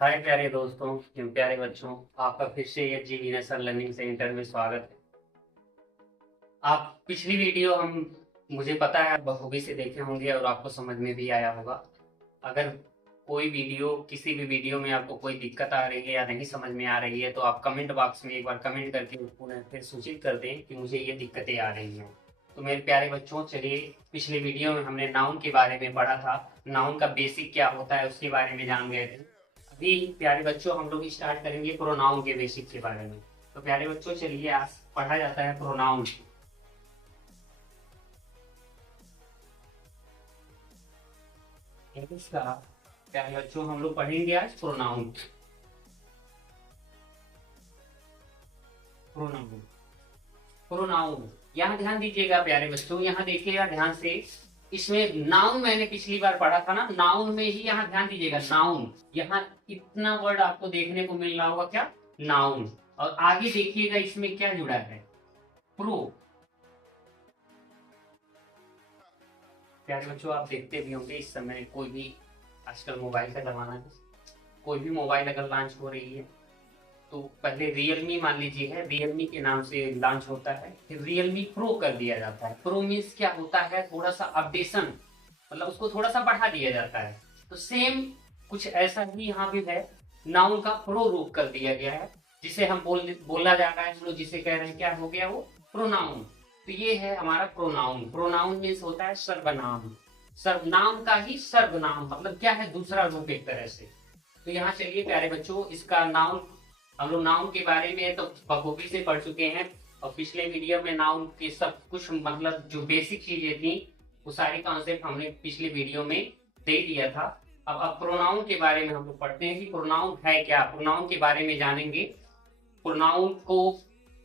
हाय प्यारे दोस्तों, क्यों प्यारे बच्चों। आपका फिर से H G national learning centre में स्वागत है। आप पिछली वीडियो हम मुझे पता है आप बखूबी से देखे होंगे और आपको समझ में भी आया होगा। अगर कोई वीडियो किसी भी वीडियो में आपको कोई दिक्कत आ रही है या नहीं समझ में आ रही है तो आप कमेंट बॉक्स में एक बार कमेंट करके उन्हें फिर सूचित कर दें कि मुझे ये दिक्कतें आ रही हैं। तो मेरे प्यारे बच्चों, चलिए पिछले वीडियो में हमने नाउन के बारे में पढ़ा था। नाउन का बेसिक क्या होता है उसके बारे में जान गए थे। अभी प्यारे बच्चों हम लोग स्टार्ट करेंगे प्रोनाउन के बेसिक के बारे में। तो प्यारे बच्चों चलिए आज पढ़ा जाता है प्रोनाउन। इसका प्यारे बच्चों हम लोग पढ़ेंगे आज प्रोनाउन। प्रोनाउन प्रोनाउन यहाँ ध्यान दीजिएगा प्यारे बच्चों, यहाँ देखिएगा ध्यान से। इसमें नाउन मैंने पिछली बार पढ़ा था ना, नाउन में ही यहाँ ध्यान दीजिएगा नाउन। यहाँ इतना वर्ड आपको देखने को मिल रहा होगा, क्या नाउन। और आगे देखिएगा इसमें क्या जुड़ा है, प्रो। प्यारे बच्चों आप देखते भी होंगे इस समय कोई भी, आजकल मोबाइल का जमाना है, कोई भी मोबाइल अगर लॉन्च हो रही है तो पहले रियलमी मान लीजिए है, रियलमी के नाम से लॉन्च होता है, फिर रियलमी प्रो कर दिया जाता है। प्रो मीन्स क्या होता है, थोड़ा सा अपडेशन, मतलब उसको थोड़ा सा बढ़ा दिया जाता है। तो सेम कुछ ऐसा ही यहाँ भी है, नाउन का प्रो रूप कर दिया गया है, जिसे हम बोला जा रहा है, हम लोग जिसे कह रहे हैं क्या हो गया वो प्रोनाउन। तो ये है हमारा प्रोनाउन। प्रोनाउन मीन्स होता है सर्वनाम। सर्वनाम का ही सर्वनाम मतलब क्या है, दूसरा रूप एक तरह से। तो यहाँ चलिए प्यारे बच्चों, इसका नाउन हम लोग नाउन के बारे में तो बखूबी से पढ़ चुके हैं। और पिछले वीडियो में नाउन के सब कुछ मतलब जो बेसिक चीजें थी वो सारी कॉन्सेप्ट हमने पिछले वीडियो में दे दिया था। अब प्रोनाउन के बारे में हम लोग पढ़ते हैं कि प्रोनाउन है क्या, प्रोनाउन के बारे में जानेंगे। प्रोनाउन को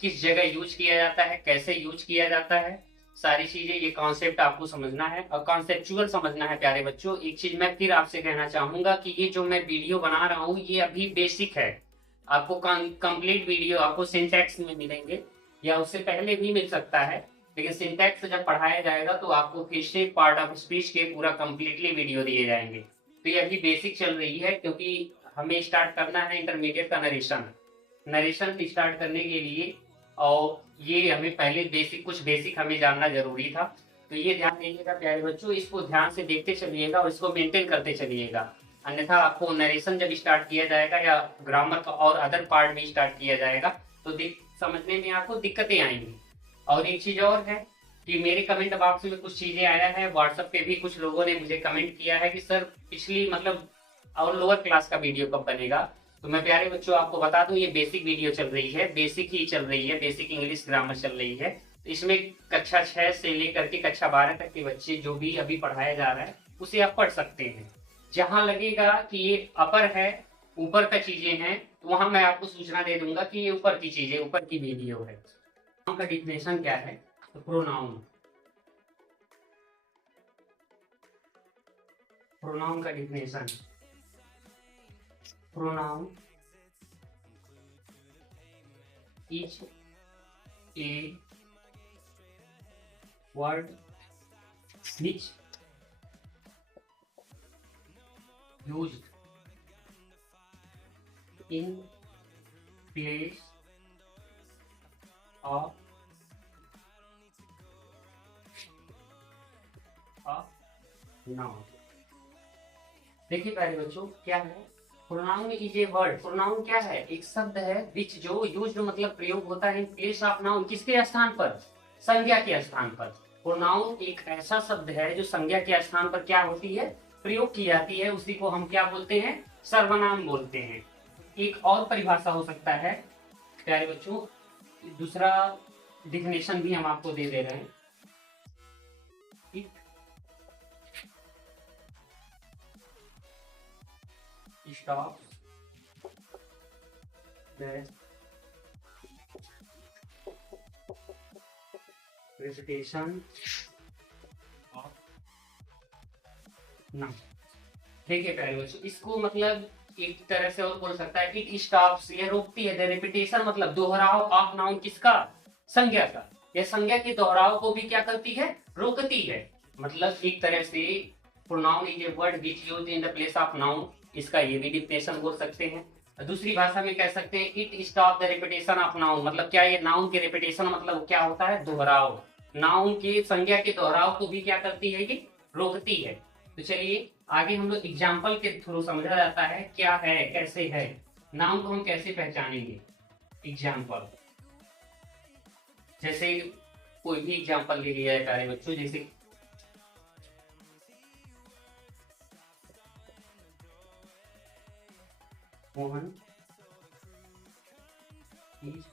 किस जगह यूज किया जाता है, कैसे यूज किया जाता है, सारी चीजें ये कॉन्सेप्ट आपको समझना है और कॉन्सेप्चुअल समझना है प्यारे बच्चों। एक चीज मैं फिर आपसे कहना चाहूंगा कि ये जो मैं वीडियो बना रहा हूँ ये अभी बेसिक है। आपको कंप्लीट वीडियो आपको सिंटैक्स में मिलेंगे या उससे पहले भी मिल सकता है, लेकिन सिंटैक्स जब पढ़ाया जाएगा तो आपको फिर से पार्ट ऑफ स्पीच के पूरा कंप्लीटली वीडियो दिए जाएंगे। तो ये अभी बेसिक चल रही है क्योंकि हमें स्टार्ट करना है इंटरमीडिएट का नरेशन। नरेशन स्टार्ट करने के लिए और ये हमें पहले बेसिक कुछ बेसिक हमें जानना जरूरी था। तो ये ध्यान दीजिएगा प्यारे बच्चों, इसको ध्यान से देखते चलिएगा और इसको मेंटेन करते चलिएगा। अन्यथा आपको नरेशन जब स्टार्ट किया जाएगा या ग्रामर का और अदर पार्ट में स्टार्ट किया जाएगा तो समझने में आपको दिक्कतें आएंगी। और एक चीज और है कि मेरे कमेंट बॉक्स में कुछ चीजें आया है, व्हाट्सएप पे भी कुछ लोगों ने मुझे कमेंट किया है कि सर पिछली मतलब और लोअर क्लास का वीडियो कब बनेगा। तो मैं प्यारे बच्चों आपको बता दूं ये बेसिक वीडियो चल रही है, बेसिक ही चल रही है, बेसिक इंग्लिश ग्रामर चल रही है। तो इसमें कक्षा 6 से लेकर के कक्षा 12 तक के बच्चे जो भी अभी पढ़ाया जा रहा है उसे आप पढ़ सकते हैं। जहां लगेगा कि ये अपर है, ऊपर का चीजें हैं, तो वहां मैं आपको सूचना दे दूंगा कि ये ऊपर की चीजें, ऊपर की वीडियो है। नाउन का डिफिनेशन क्या है, तो प्रोनाउन, प्रोनाउन का definition, pronoun is a word which used in place of a noun। देखिए प्यारे बच्चों क्या है pronoun is a word. Pronoun क्या है, एक शब्द है विच जो यूज्ड मतलब प्रयोग होता है इन प्लेस ऑफ नाउन, किसके स्थान पर, संज्ञा के स्थान पर। प्रोनाउन एक ऐसा शब्द है जो संज्ञा के स्थान पर क्या होती है, प्रयोग की जाती है, उसी को हम क्या बोलते हैं, सर्वनाम बोलते हैं। एक और परिभाषा हो सकता है प्यारे बच्चों, दूसरा डिफिनेशन भी हम आपको दे दे रहे हैं। Stop recitation of noun. ठीक है प्यारे बच्चों, इसको मतलब एक तरह से और बोल सकता है इट स्टॉप्स, ये रोकती है। द रिपीटेशन मतलब दोहराव ऑफ नाउन, किसका, संज्ञा का। यह संज्ञा के दोहराव को भी क्या करती है, रोकती है। मतलब एक तरह से pronoun is a word which used in the place of noun इसका ये भी डिफिनेशन बोल सकते हैं। दूसरी भाषा में कह सकते हैं it stop the repetition of noun, मतलब क्या ये नाउन के रिपीटेशन मतलब क्या होता है, दोहराव। नाउन के संज्ञा के दोहराव को भी क्या करती है, ये रोकती है। तो चलिए आगे हम लोग एग्जाम्पल के थ्रू समझा जाता है क्या है, कैसे है, नाउन को हम कैसे पहचानेंगे। एग्जाम्पल, जैसे कोई भी एग्जाम्पल ले लिया जाए प्यारे बच्चों, जैसे मोहन is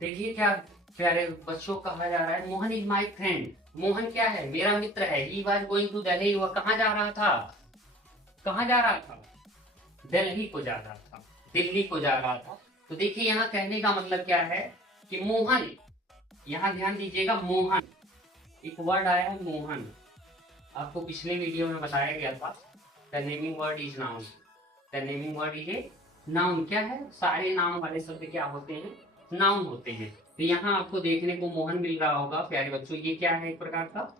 देखिए क्या प्यारे बच्चों कहा जा रहा है, Mohan is my friend. Mohan क्या है, मेरा मित्र है। He was going to Delhi, वह कहाँ जा रहा था, कहाँ जा रहा था, दिल्ली को जा रहा था, दिल्ली को जा रहा था। तो देखिए यहाँ कहने का मतलब क्या है कि मोहन, यहाँ ध्यान दीजिएगा, मोहन एक वर्ड आया है मोहन, आपको पिछले वीडियो में बताया गया था। The naming word is noun, the naming word is a noun. क्या है, सारे नाउन वाले शब्द क्या होते हैं, नाउन होते हैं। तो यहाँ आपको देखने को मोहन मिल रहा होगा प्यारे बच्चों, ये क्या है, एक प्रकार का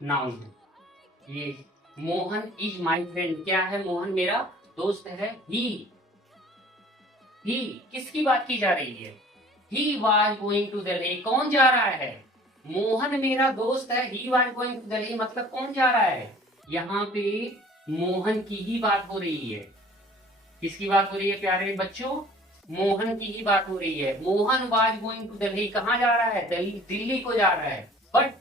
नाउन है। ये मोहन इज माई फ्रेंड, क्या है, मोहन मेरा दोस्त है। ही किसकी बात की जा रही है, he was going to Delhi, कौन जा रहा है, मोहन मेरा दोस्त है। He was going to Delhi मतलब कौन जा रहा है, यहाँ पे मोहन की ही बात हो रही है। किसकी बात हो रही है प्यारे बच्चों, मोहन की ही बात हो रही है। Mohan was going to Delhi, कहाँ जा रहा है, दिल्ली को जा रहा है। बट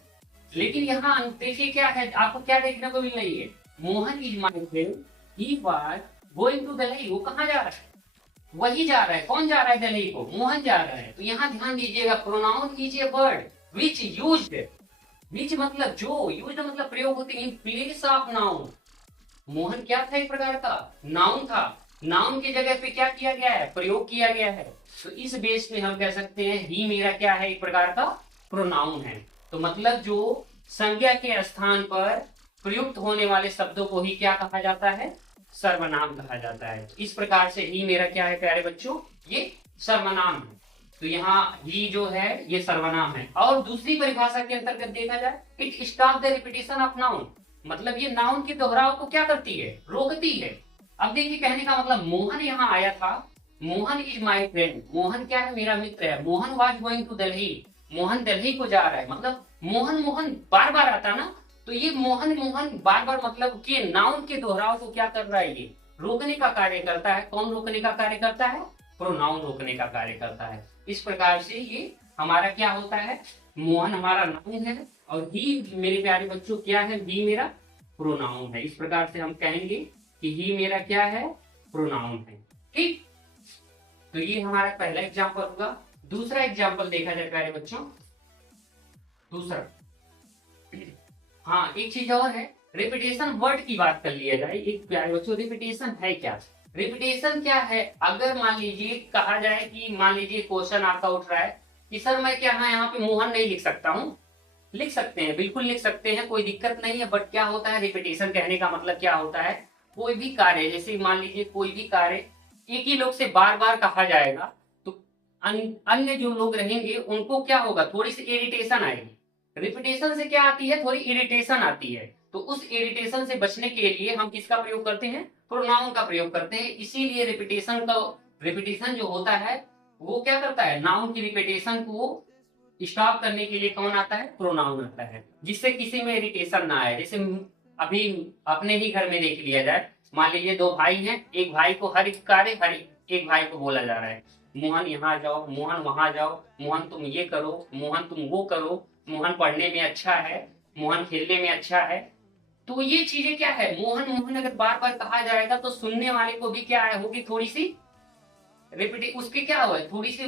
लेकिन यहाँ देखिए क्या है, आपको क्या देखने को मिल रही है, Mohan is my friend, he was going to Delhi, वो कहाँ जा रहा है, वही जा रहा है। कौन जा रहा है दिल्ली को, मोहन जा रहा है। तो यहाँ ध्यान दीजिएगा, pronoun is a word which used, which मतलब जो, यूज्ड मतलब प्रयोग होते in place of noun. Mohan क्या था, एक प्रकार का नाउन था, नाउन की जगह पे क्या किया गया है, प्रयोग किया गया है। तो इस बेस पे हम कह सकते हैं ही मेरा क्या है, एक प्रकार का प्रोनाउन है। तो मतलब जो संज्ञा के स्थान पर प्रयुक्त होने वाले शब्दों को ही क्या कहा जाता है, सर्वनाम कहा जाता है। तो इस प्रकार से ही मेरा क्या है प्यारे बच्चों, ये सर्वनाम है। तो यहाँ ही जो है ये सर्वनाम है। और दूसरी परिभाषा के अंतर्गत देखा जाए, it stop the repetition of noun, मतलब ये नाउन के दोहराव को क्या करती है, रोकती है। अब देखिए कहने का मतलब, मोहन यहाँ आया था, Mohan is my friend, Mohan क्या है, मेरा मित्र है। Mohan was going to Delhi, Mohan Delhi को जा रहा है, मतलब मोहन मोहन बार बार आता ना, तो ये मोहन मोहन बार बार मतलब कि नाउन के दोहराव को क्या कर रहा है, ये रोकने का कार्य करता है। कौन रोकने का कार्य करता है, प्रोनाउन रोकने का कार्य करता है। इस प्रकार से ये हमारा क्या होता है, मोहन हमारा नाउन है और ही मेरे प्यारे बच्चों क्या है, ही मेरा प्रोनाउन है। इस प्रकार से हम कहेंगे कि ही मेरा क्या है, प्रोनाउन है। ठीक, तो ये हमारा पहला एग्जाम्पल होगा। दूसरा एग्जाम्पल देखा जाए प्यारे बच्चों, दूसरा, हाँ एक चीज और है, रिपीटेशन वर्ड की बात कर लिया जाए। एक प्यारे बच्चों, रिपीटेशन है क्या, रिपीटेशन क्या है। अगर मान लीजिए कहा जाए कि मान लीजिए क्वेश्चन आपका उठ रहा है कि सर मैं क्या है यहाँ पे मोहन नहीं लिख सकता हूँ, लिख सकते हैं, बिल्कुल लिख सकते हैं, कोई दिक्कत नहीं है। बट क्या होता है, रिपीटेशन कहने का मतलब क्या होता है, कोई भी कार्य, जैसे मान लीजिए कोई भी कार्य एक ही लोग से बार बार कहा जाएगा तो अन्य जो लोग रहेंगे उनको क्या होगा, थोड़ी सी इरिटेशन आएगी। रिपीटेशन से क्या आती है, थोड़ी इरिटेशन आती है। तो उस इरिटेशन से बचने के लिए हम किसका प्रयोग करते हैं, प्रोनाउन का प्रयोग करते हैं। इसीलिए रिपीटेशन जो होता है वो क्या करता है, नाउन की रिपीटेशन को स्टॉप करने के लिए कौन आता है, प्रोनाउन आता है, जिससे किसी में इरिटेशन ना आए। जैसे अभी अपने ही घर में देख लिया जाए, मान लीजिए दो भाई हैं, एक भाई को हर एक कार्य हर एक भाई को बोला जा रहा है, मोहन यहाँ जाओ, मोहन वहां जाओ, मोहन तुम ये करो, मोहन तुम वो करो, मोहन पढ़ने में अच्छा है, मोहन खेलने में अच्छा है। तो ये चीजें क्या है, मोहन मोहन अगर बार बार कहा जाएगा तो सुनने वाले को भी क्या है, होगी थोड़ी सी रिपीट, उसके क्या हुआ, थोड़ी सी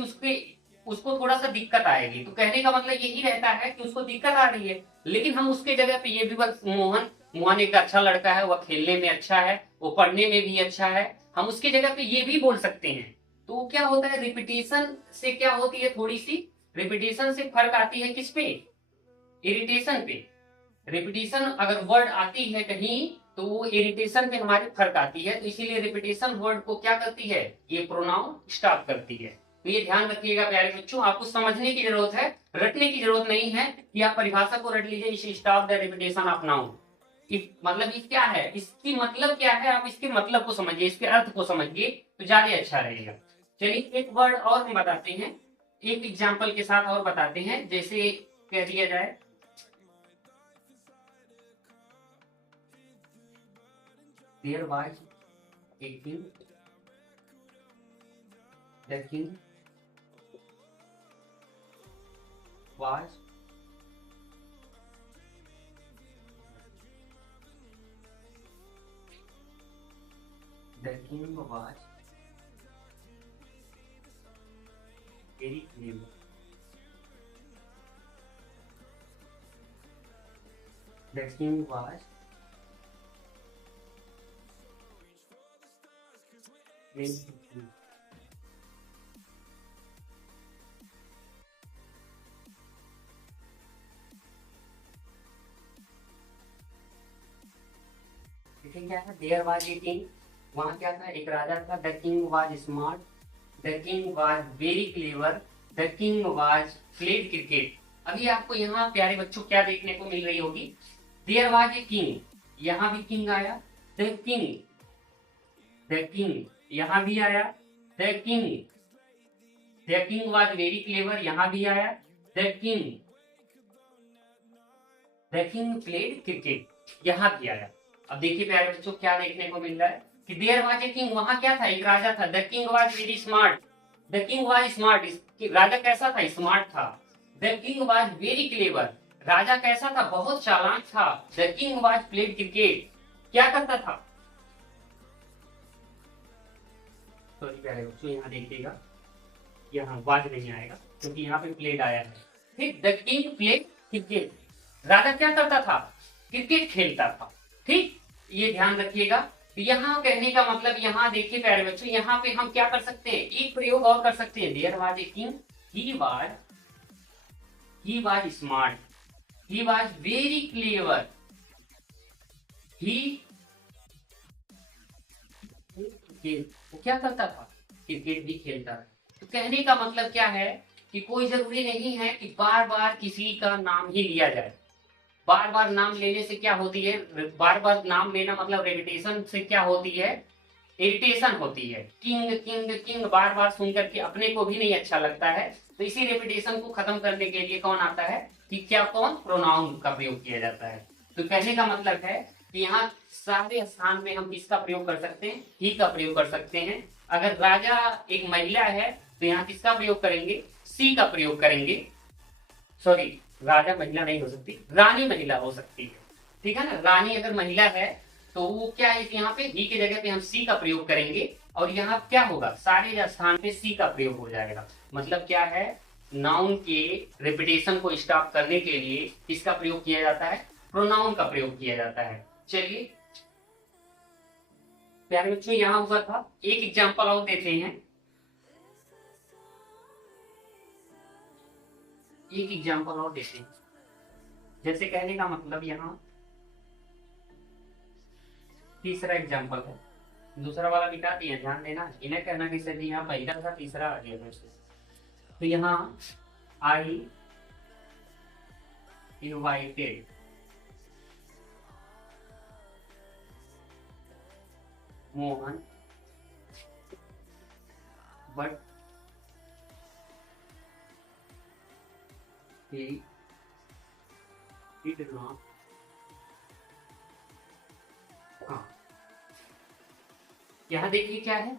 उसको थोड़ा सा दिक्कत आएगी। तो कहने का मतलब यही रहता है कि उसको दिक्कत आ रही है, लेकिन हम उसके जगह पे ये भी बस मोहन एक अच्छा लड़का है, वह खेलने में अच्छा है, वो पढ़ने में भी अच्छा है, हम उसकी जगह पे ये भी बोल सकते हैं। तो क्या होता है, रिपीटेशन से क्या होती है, थोड़ी सी रिपीटेशन से फर्क आती है किस पे, इरिटेशन पे। रिपीटेशन अगर वर्ड आती है कहीं तो वो इरिटेशन पे हमारी फर्क आती है, तो इसीलिए रिपीटेशन वर्ड को क्या करती है, ये प्रोनाउन स्टॉप करती है। तो ये ध्यान रखिएगा प्यारे बच्चों, आपको समझने की जरूरत है, रटने की जरूरत नहीं है कि आप परिभाषा को रट लीजिए, इसे stop the repetition of noun कि मतलब ये क्या है, इसकी मतलब क्या है, आप इसके मतलब को समझिए, इसके अर्थ को समझिए तो ज्यादा अच्छा रहेगा। चलिए एक वर्ड और हम बताते हैं, एक एग्जाम्पल के साथ और बताते हैं, जैसे कह दिया जाए there was a king, the king was the king was very clever. The king was very clever. देखिए क्या है, देयर वाज ए किंग, वहां क्या था, एक राजा था। The king was smart, the king was very clever, the king was played cricket. अभी आपको यहाँ प्यारे बच्चों क्या देखने को मिल रही होगी, देयर वाज ए किंग, यहाँ भी किंग आया, द किंग, द किंग यहाँ भी आया, the king was very clever यहाँ भी आया, द किंग प्लेड क्रिकेट यहाँ भी आया। अब देखिए प्यारे बच्चों क्या देखने को मिल रहा है कि देयर वाज ए किंग, वहां क्या था, एक राजा था। The king was very smart, the king was smart, राजा कैसा था, स्मार्ट था। The king was very clever, राजा कैसा था, बहुत चालाक था। The king was played cricket, क्या करता था, सॉरी प्यारे बच्चों यहाँ देखिएगा, यहाँ वाज नहीं आएगा क्योंकि यहाँ पे प्लेड आया है। ठीक, द किंग प्लेड क्रिकेट, राजा क्या करता था, क्रिकेट खेलता था। ठीक, ये ध्यान रखिएगा। यहाँ कहने का मतलब, यहाँ देखिए प्यारे बच्चों, यहाँ पे हम क्या कर सकते हैं, एक प्रयोग और कर सकते हैं। There was a king, he was smart, he was very clever, he वो क्या करता था, क्रिकेट भी खेलता था। तो कहने का मतलब क्या है कि कोई जरूरी नहीं है कि बार बार किसी का नाम ही लिया जाए। बार बार नाम लेने से क्या होती है, बार बार नाम लेना मतलब रेपिटेशन से क्या होती है, इरिटेशन होती है। किंग किंग किंग बार बार सुन करके अपने को भी नहीं अच्छा लगता है। तो इसी रेपिटेशन को खत्म करने के लिए कौन आता है कि क्या, कौन, प्रोनाउन का प्रयोग किया जाता है। तो कहने का मतलब है कि यहाँ सारे स्थान में हम किसका प्रयोग कर सकते हैं, ही का प्रयोग कर सकते हैं। अगर राजा एक महिला है तो यहाँ किसका प्रयोग करेंगे, सी का प्रयोग करेंगे। सॉरी, राजा महिला नहीं हो सकती, रानी महिला हो सकती है। ठीक है ना, रानी अगर महिला है तो वो क्या है, यहाँ पे ही की जगह पे हम सी का प्रयोग करेंगे और यहाँ क्या होगा, सारे स्थान पे सी का प्रयोग हो जाएगा। मतलब क्या है, नाउन के रिपीटेशन को स्टॉप करने के लिए किसका प्रयोग किया जाता है, प्रोनाउन का प्रयोग किया जाता है। चलिए प्यारे बच्चों यहाँ हुआ था, एक एग्जाम्पल और देते हैं। एक एग्जाम्पल और देते हैं, जैसे कहने का मतलब यहाँ तीसरा एग्जाम्पल है, दूसरा वाला मिटा दिया, ध्यान देना, इन्हें कहना कि सर जी यहाँ पहला था, तीसरा आ गया। तो यहाँ आई invited Mohan but he did not come। यहाँ देखिए क्या है,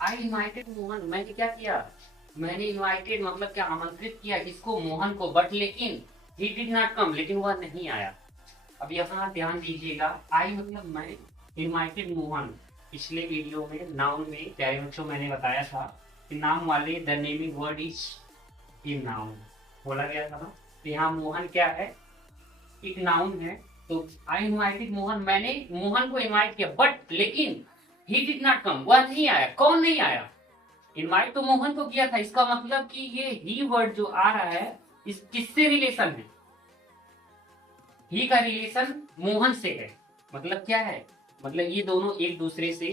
आई इनवाइटेड मोहन, मैंने क्या किया, मैंने इनवाइटेड मतलब क्या, आमंत्रित किया किसको, मोहन को, बट लेकिन ही डिड नॉट कम, लेकिन वह नहीं आया। अब यहाँ ध्यान दीजिएगा, आई मतलब मैं, इनवाइटेड मोहन। पिछले वीडियो में नाउन में प्यारे बच्चों मैंने बताया था कि नाम वाले the naming word is in noun बोला गया था ना। तो यहाँ मोहन क्या है, एक नाउन है। तो आई इनवाइटेड मोहन, मैंने मोहन को इनवाइट किया, बट लेकिन ही डिड नॉट कम, वह नहीं आया। कौन नहीं आया, इनवाइट तो मोहन को किया था, इसका मतलब कि ये ही वर्ड जो आ रहा है इस किससे रिलेशन है, ही का रिलेशन मोहन से है। मतलब क्या है, मतलब ये दोनों एक दूसरे से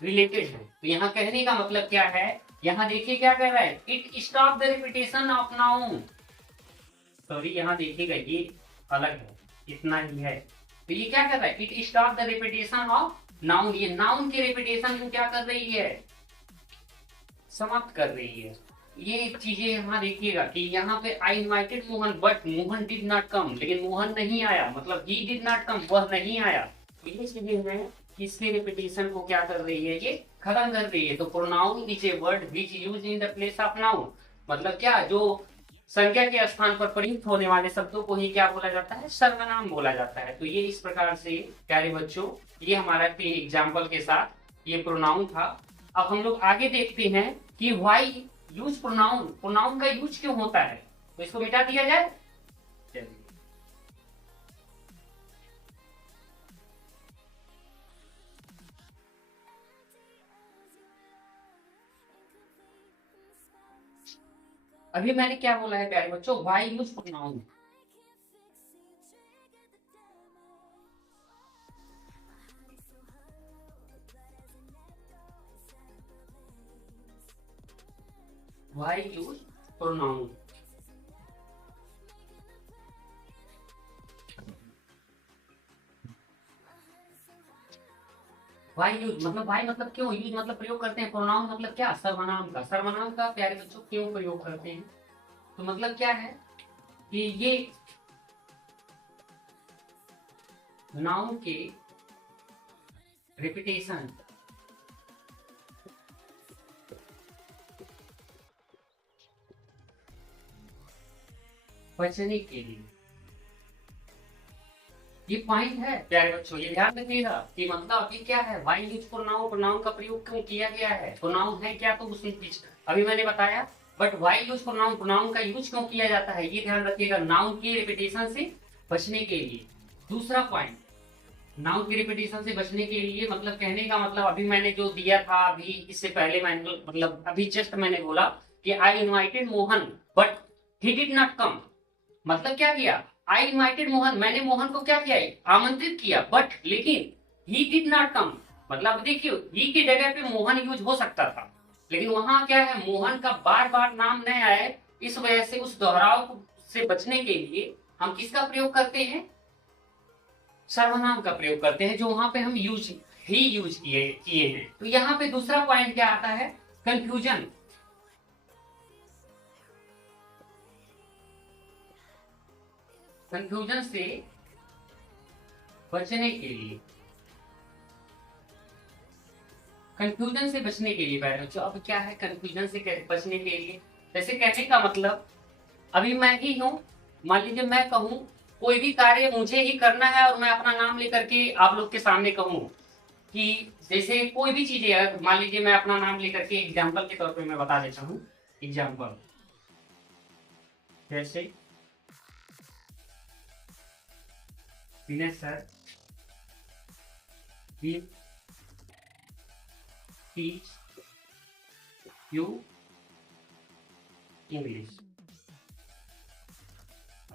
रिलेटेड है। तो यहाँ कहने का मतलब क्या है, यहाँ देखिए क्या कह रहा है, it stop the repetition of noun. Sorry यहाँ देखिएगा ये अलग है, इतना ही है। तो ये क्या कर रहा है, it stop the repetition of noun, ये नाउन के रिपीटेशन को क्या कर रही है, समाप्त कर रही है। ये चीजें यहाँ देखिएगा कि यहाँ पे आई invited Mohan but Mohan did not come, लेकिन मोहन नहीं आया, मतलब ही डिड नॉट कम, वह नहीं आया। ये चीजें हैं किसके रिपीटेशन को क्या कर रही है, ये खत्म कर रही है। तो pronoun is a word which use in the place of noun, मतलब क्या, जो संज्ञा के स्थान पर प्रयुक्त होने वाले शब्दों को ही क्या बोला जाता है, सर्वनाम बोला जाता है। तो ये इस प्रकार से प्यारे बच्चों, ये हमारा 3 एग्जाम्पल के साथ ये प्रोनाउन था। अब हम लोग आगे देखते हैं कि व्हाई यूज प्रोनाउन, प्रोनाउन का यूज क्यों होता है, तो इसको मिटा दिया जाए। चलिए अभी मैंने क्या बोला है प्यारे बच्चों, why use pronoun, why use pronoun. Why use मतलब, वाई मतलब क्यों, यूज मतलब प्रयोग करते हैं, प्रोनाउन मतलब क्या, सर्वनाम का, सर्वनाम का प्यारे बच्चों क्यों प्रयोग करते हैं। तो मतलब क्या है कि ये नाउन के रिपीटेशन बचने के लिए, ये पॉइंट है प्यारे बच्चों, ये ध्यान रखिएगा कि मतलब अभी क्या है, वाई यूज प्रोनाउन, प्रोनाउन का प्रयोग क्यों किया गया है, प्रोनाउन है क्या, तो उसमें अभी मैंने बताया। But why use pronoun, pronoun का यूज क्यों किया जाता है, ये ध्यान रखिएगा, नाउन की रिपीटेशन से बचने के लिए। दूसरा पॉइंट, नाउन की रिपीटेशन से बचने के लिए, मतलब कहने का मतलब अभी मैंने जो दिया था, अभी इससे पहले मैंने मतलब अभी जस्ट मैंने बोला कि आई invited Mohan but he did not come. मतलब क्या किया, आई इनवाइटेड मोहन, मैंने मोहन को क्या किया, आमंत्रित किया, बट लेकिन ही डिड नॉट कम। मतलब देखिए ही की जगह पे मोहन यूज हो सकता था, लेकिन वहां क्या है, मोहन का बार बार नाम नहीं आए, इस वजह से उस दोहराव से बचने के लिए हम किसका प्रयोग करते हैं, सर्वनाम का प्रयोग करते हैं, जो वहां पे हम यूज किए हैं। तो यहाँ पे दूसरा पॉइंट क्या आता है, कंफ्यूजन। कंफ्यूजन से बचने के लिए, कंफ्यूजन से बचने के लिए बैठो। जो अब क्या है, कंफ्यूजन से बचने के लिए, जैसे कहने का मतलब अभी मैं ही हूं, मान लीजिए मैं कहूं कोई भी कार्य मुझे ही करना है और मैं अपना नाम लेकर के आप लोग के सामने कहूं कि जैसे कोई भी चीज है, मान लीजिए मैं अपना नाम लेकर के एग्जाम्पल के तौर पे मैं बता देता हूं। एग्जाम्पल जैसे Vinay sir will teach you English.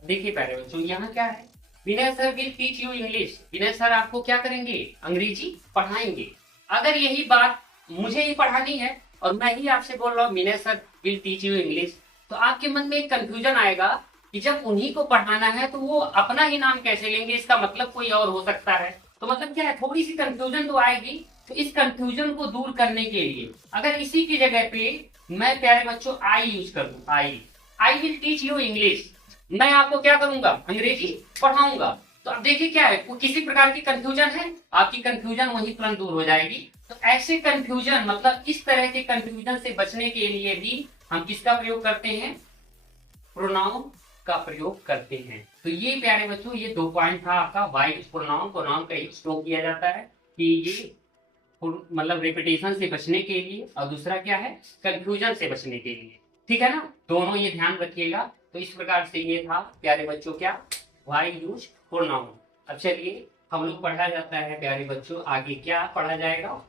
देखिए प्यारे बच्चों, यहाँ क्या है, Vinay sir will teach you English, Vinay sir आपको क्या करेंगे, अंग्रेजी पढ़ाएंगे। अगर यही बात मुझे ही पढ़ानी है और मैं ही आपसे बोल रहा हूँ Vinay sir will teach you English, तो आपके मन में एक कंफ्यूजन आएगा कि जब उन्हीं को पढ़ाना है तो वो अपना ही नाम कैसे लेंगे, इसका मतलब कोई और हो सकता है। तो मतलब क्या है, थोड़ी सी कंफ्यूजन तो आएगी। तो इस कंफ्यूजन को दूर करने के लिए अगर इसी की जगह पे मैं प्यारे बच्चों आई यूज कर दूं, I will teach you English, मैं आपको क्या करूंगा, अंग्रेजी पढ़ाऊंगा। तो अब देखिए क्या है, किसी प्रकार की कंफ्यूजन है, आपकी कंफ्यूजन वहीं तुरंत दूर हो जाएगी। तो ऐसे कंफ्यूजन, मतलब इस तरह के कंफ्यूजन से बचने के लिए भी हम किसका प्रयोग करते हैं, प्रोनाउन का प्रयोग करते हैं। तो ये प्यारे बच्चों, ये 2 पॉइंट था आपका, वाई प्रोनाउन, प्रोनाउन का यूज क्यों किया जाता है कि ये मतलब रिपीटेशन से बचने के लिए, और दूसरा क्या है, कंफ्यूजन से बचने के लिए। ठीक है ना, दोनों ये ध्यान रखिएगा। तो इस प्रकार से ये था प्यारे बच्चों क्या, वाई यूज प्रोनाउन। अब चलिए हम लोग पढ़ा जाता है प्यारे बच्चों, आगे क्या पढ़ा जाएगा,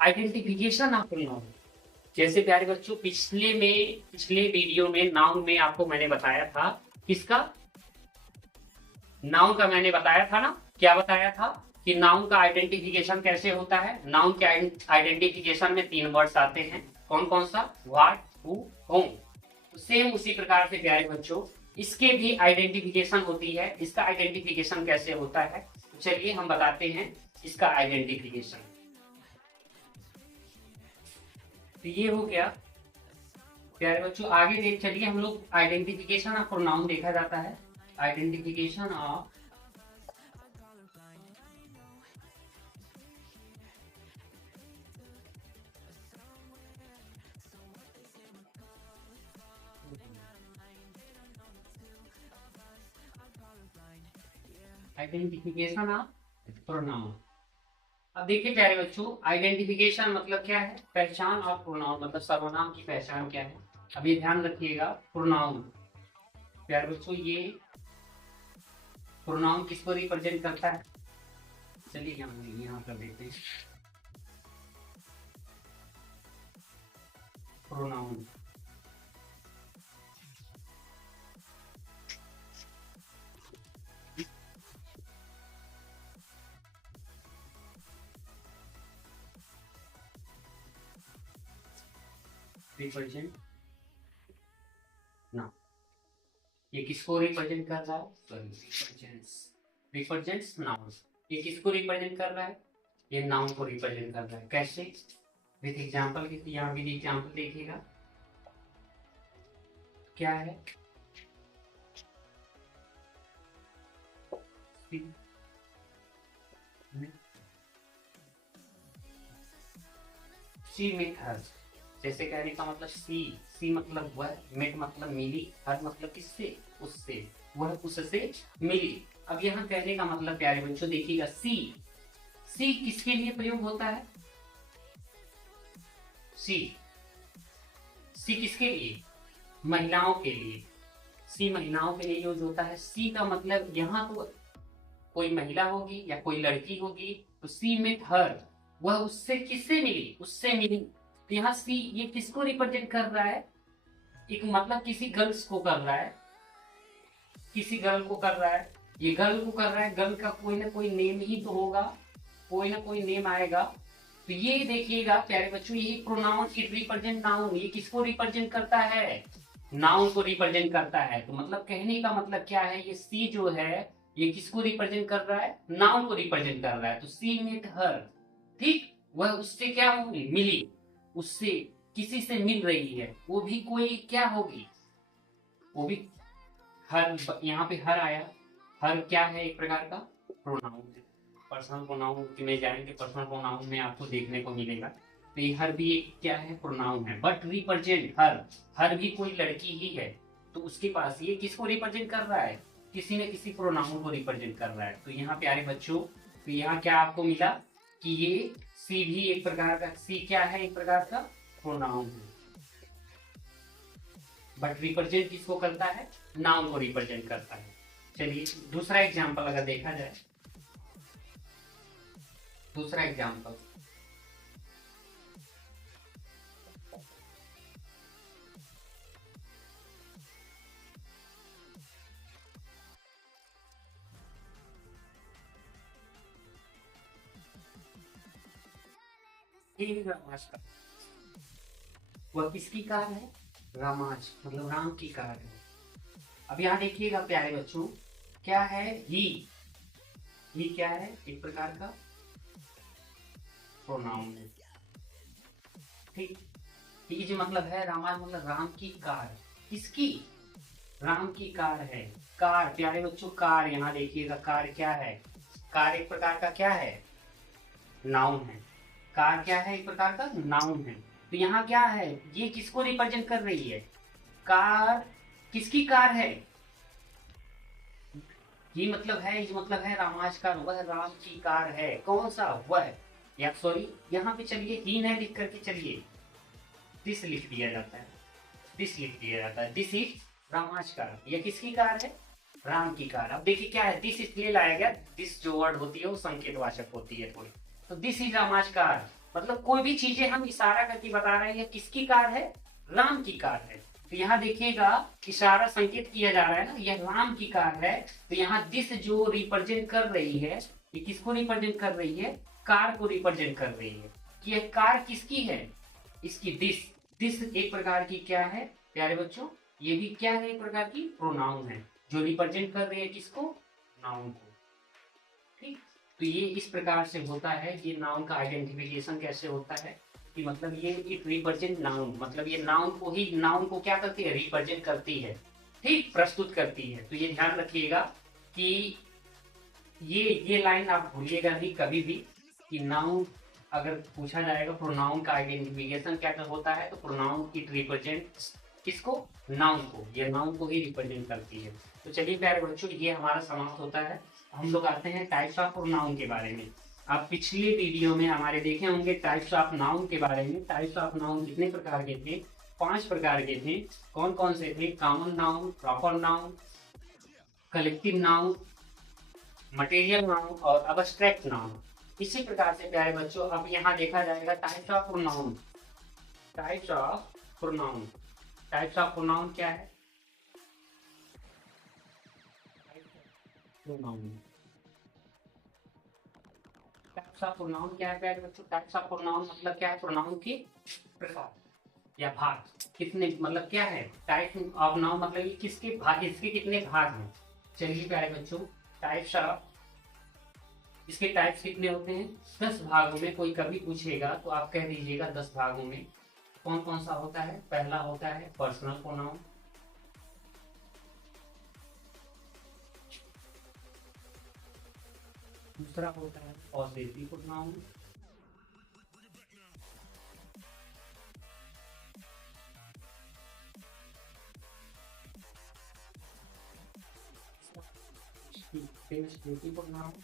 आइडेंटिफिकेशन ऑफ प्रोनाउन। जैसे प्यारे बच्चों पिछले वीडियो में नाउन में आपको मैंने बताया था, किसका, नाउन का मैंने बताया था ना, क्या बताया था कि नाउन का आइडेंटिफिकेशन कैसे होता है। नाउन के आइडेंटिफिकेशन में 3 वर्ड्स आते हैं, कौन कौन सा, व्हाट, हु, होम। सेम उसी प्रकार से प्यारे बच्चों इसके भी आइडेंटिफिकेशन होती है। इसका आइडेंटिफिकेशन कैसे होता है, चलिए हम बताते हैं इसका आइडेंटिफिकेशन। तो ये हो गया प्यारे बच्चों। आगे देख चलिए हम लोग आइडेंटिफिकेशन ऑफ प्रोनाउन देखा जाता है। Identification of pronoun. अब देखिए प्यारे बच्चों आइडेंटिफिकेशन मतलब क्या है, पहचान, और प्रोनाउन मतलब सर्वनाम की पहचान क्या है। अब ये ध्यान रखिएगा, प्रोनाउन प्यारे बच्चों ये प्रोनाउन किसको रिप्रेजेंट करता है, चलिए हम यहाँ कर देते हैं। प्रोनाउन रिप्रेजेंट ना, ये किसको रिप्रेजेंट कर रहा है, रिप्रेजेंट्स नाउन। ये किसको रिप्रेजेंट कर रहा है, ये नाउन को रिप्रेजेंट कर रहा है। कैसे, विथ एग्जांपल, यहाँ भी एग्जांपल देखिएगा क्या है, सी मिट हर। जैसे कहने का मतलब सी मतलब वह, मिट मतलब मिली, हर मतलब किससे, उससे, वह उससे मिली। अब यहाँ कहने का मतलब प्यारे बच्चों देखिएगा, सी किसके लिए प्रयोग होता है, सी किसके लिए, महिलाओं के लिए। सी महिलाओं के लिए यूज होता है। सी का मतलब यहाँ तो कोई महिला होगी या कोई लड़की होगी, तो सी में हर, वह उससे किससे मिली, उससे मिली। तो यहाँ सी ये किसको रिप्रेजेंट कर रहा है, एक मतलब किसी गर्ल्स को कर रहा है, किसी गर्ल को कर रहा है, ये गर्ल को कर रहा है। गर्ल का कोई ना कोई नेम ही तो होगा, कोई ना कोई नेम आएगा। तो ये देखिएगा प्यारे बच्चों, ये प्रोनाउन इट रिप्रेजेंट नाउन, ये किसको रिप्रेजेंट करता है, नाउन को रिप्रेजेंट करता है। तो मतलब कहने का मतलब क्या है, ये सी जो है ये किसको रिप्रेजेंट कर रहा है, नाउन को रिप्रेजेंट कर रहा है। तो सी मेट हर, ठीक, वह उससे क्या होगी, मिली, उससे किसी से मिल रही है, वो भी कोई क्या होगी, वो भी हर। यहाँ पे हर आया, हर क्या है, एक प्रकार का प्रोनाउन है। पर्सनल प्रोनाउन में जाएंगे, पर्सनल प्रोनाउन में आपको देखने को मिलेगा। तो ये हर भी एक क्या है, प्रोनाउन है, बट रिप्रेजेंट हर भी कोई लड़की ही है, तो उसके पास ये किसको रिप्रेजेंट कर रहा है, किसी न किसी प्रोनाउन को रिप्रेजेंट कर रहा है। तो यहाँ प्यारे बच्चों, तो यहाँ क्या आपको मिला कि ये सी भी एक प्रकार का, सी क्या है, एक प्रकार का प्रोनाउन है, बट रिप्रेजेंट किसको करता है, नाउन को रिप्रेजेंट करता है। चलिए दूसरा एग्जांपल अगर देखा जाए, दूसरा एग्जांपल, रामाज का, वह किसकी कार है, रामाज मतलब राम की कार है। अब यहाँ देखिएगा प्यारे बच्चों, क्या है, ही क्या है, एक प्रकार का प्रोनाउन है, ठीक। ये जो मतलब है रामाज मतलब राम की कार, किसकी, राम की कार है। कार प्यारे बच्चों, कार यहाँ देखिएगा, कार क्या है, कार एक प्रकार का क्या है, नाउन है। कार क्या है, एक प्रकार का नाउन है। तो यहाँ क्या है, ये किसको रिप्रेजेंट कर रही है, कार, किसकी कार है, ये मतलब है, ये मतलब है रामाज कार, वह राम की कार है, कौन सा, वह, या सॉरी यहाँ पे चलिए ही नहीं लिख करके चलिए दिस लिख दिया जाता है, दिस लिख दिया जाता है, दिस इज रामाज कार। यह किसकी कार है, राम की कार। अब देखिए क्या है, दिस इसलिए लाया गया, दिस जो वर्ड होती है वो संकेतवाचक होती है थोड़ी, तो दिस इज रामाज कार, मतलब कोई भी चीजें हम इशारा करके बता रहे हैं, ये किसकी कार है, राम की कार है। तो यहाँ देखिएगा इशारा संकेत किया जा रहा है ना, यह राम की कार है। तो यहाँ दिस जो रिप्रेजेंट कर रही है, ये किसको रिप्रेजेंट कर रही है, कार को रिप्रेजेंट कर रही है। कि यह कार किसकी है, इसकी दिस। दिस एक प्रकार की क्या है प्यारे बच्चों, ये भी क्या है, एक प्रकार की प्रोनाउन है, जो रिप्रेजेंट कर रही है किसको, नाउन को। ठीक, तो ये इस प्रकार से होता है। ये नाउन का आइडेंटिफिकेशन कैसे होता है कि मतलब ये इट रिप्रेजेंट नाउन, मतलब ये नाउन को ही, नाउन को क्या करती है, रिप्रेजेंट करती है, ठीक, प्रस्तुत करती है। तो ये ध्यान रखिएगा कि ये लाइन आप भूलिएगा नहीं कभी भी कि नाउन अगर पूछा जाएगा प्रोनाउन का आइडेंटिफिकेशन क्या क्या होता है, तो प्रोनाउन इट रिप्रेजेंट किसको, नाउन को, ये नाउन को ही रिप्रेजेंट करती है। तो चलिए प्यारे बच्चों, ये हमारा समाप्त होता है। हम लोग आते हैं टाइप्स ऑफ प्रोनाउन के बारे में। आप पिछले वीडियो में हमारे देखे होंगे टाइप्स ऑफ नाउन के बारे में। टाइप्स ऑफ नाउन कितने प्रकार के थे, 5 प्रकार के थे। कौन कौन से थे, common noun, proper noun, collective noun, material noun और अब्स्ट्रैक्ट नाउन। इसी प्रकार से प्यारे बच्चों अब यहाँ देखा जाएगा types of pronoun. Types of pronoun, types of pronoun क्या है, प्रोनाउन, टाइप्स ऑफ प्रोनाउन क्या है प्यारे बच्चों, टाइप्स ऑफ प्रोनाउन मतलब क्या है, प्रोनाउन के प्रकार या भाग, कितने, मतलब क्या है, टाइप ऑफ नाउन मतलब ये किसके भाग, इसके कितने भाग हैं। चलिए प्यारे बच्चों, टाइप्स ऑफ, इसके टाइप्स कितने होते हैं, 10 भागों में। कोई कभी पूछेगा तो आप कह दीजिएगा 10 भागों में। कौन कौन सा होता है, पहला होता है पर्सनल प्रोनाउन, दूसरा होता है पॉसेसिव प्रोनाउन, प्रोनाउन,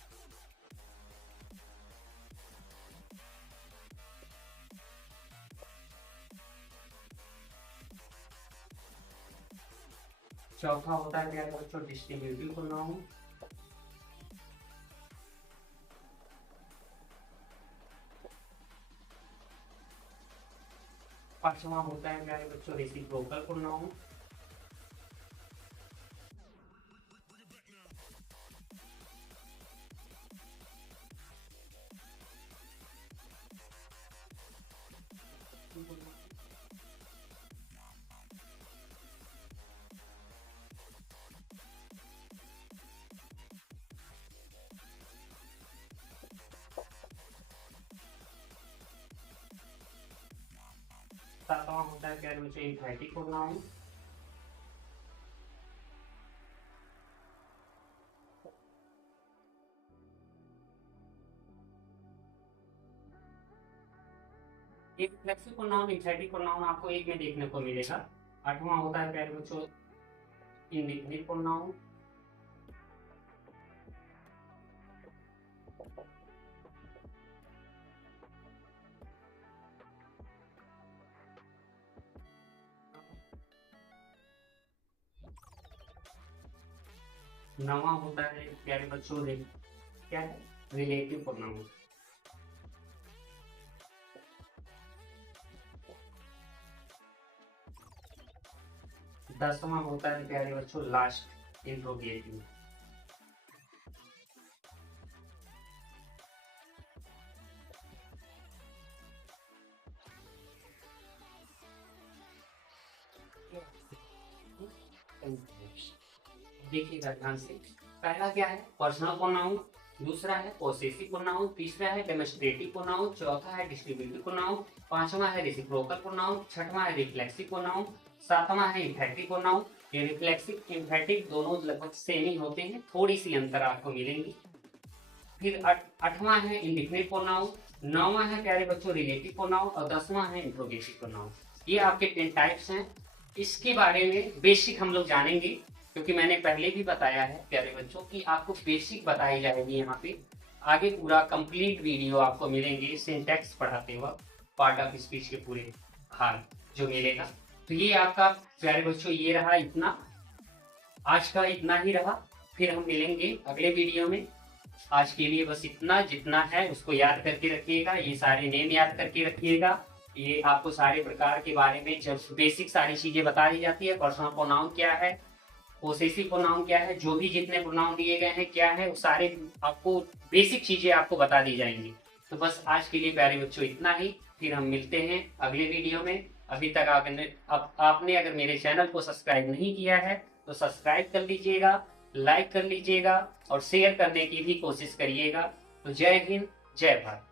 चौथा होता है प्यारे बच्चों डिस्ट्रीब्यूटिव प्रोनाउन, पांचवा होता है प्यारे बच्चों रेसिप्रोकल प्रोनाउन, सातवां होता है प्यारे बच्चों एम्फैटिक प्रोनाउन, एक फ्लेक्सिव प्रोनाउन, एम्फैटिक प्रोनाउन आपको एक में देखने को मिलेगा। आठवां होता है प्यारे बच्चों इंडिफिनिट प्रोनाउन, नवा होता है प्यारे बच्चों क्या है, रिलेटिव प्रोनाउन, दसवां होता है प्यारे बच्चों लास्ट इंट्रोगेटिव। देखिएगा ध्यान से, पहला क्या है पर्सनल प्रोनाउन, दूसरा है पॉसेसिव प्रोनाउन, तीसरा है डेमोन्स्ट्रेटिव प्रोनाउन, चौथा है डिस्ट्रीब्यूटिव प्रोनाउन, पांचवा है रेसिप्रोकल प्रोनाउन, छठवां है रिफ्लेक्सिव प्रोनाउन, सातवां है एम्फैटिक प्रोनाउन। ये रिफ्लेक्सिव एम्फैटिक दोनों लगभग सेम ही होते हैं, थोड़ी सी अंतर आपको मिलेंगी। फिर आठवां है इंडिफिनिट प्रोनाउन, नौवां है प्यारे बच्चों रिलेटिव प्रोनाउन और 10वां है इंट्रोगेटिव प्रोनाउन। ये आपके 10 टाइप्स हैं। इसके बारे में बेसिक हम लोग जानेंगे, क्योंकि मैंने पहले भी बताया है प्यारे बच्चों कि आपको बेसिक बताई जाएगी यहाँ पे। आगे पूरा कंप्लीट वीडियो आपको मिलेंगे सिंटैक्स पढ़ाते वक्त, पार्ट ऑफ स्पीच के पूरे हाल जो मिलेगा। तो ये आपका प्यारे बच्चों ये रहा, इतना आज का इतना ही रहा। फिर हम मिलेंगे अगले वीडियो में। आज के लिए बस इतना, जितना है उसको याद करके रखिएगा। ये सारे नेम याद करके रखिएगा। ये आपको सारे प्रकार के बारे में जब बेसिक सारी चीजें बता दी जाती है। पर्सनल प्रोनाउन क्या है, पोसेसिव प्रोनाउन क्या है, जो भी जितने प्रोनाउन दिए गए हैं क्या है, वो सारे आपको बेसिक चीजें आपको बता दी जाएंगी। तो बस आज के लिए प्यारे बच्चों इतना ही। फिर हम मिलते हैं अगले वीडियो में। अभी तक आपने अगर मेरे चैनल को सब्सक्राइब नहीं किया है तो सब्सक्राइब कर लीजिएगा, लाइक कर लीजिएगा और शेयर करने की भी कोशिश करिएगा। तो जय हिंद, जय भारत।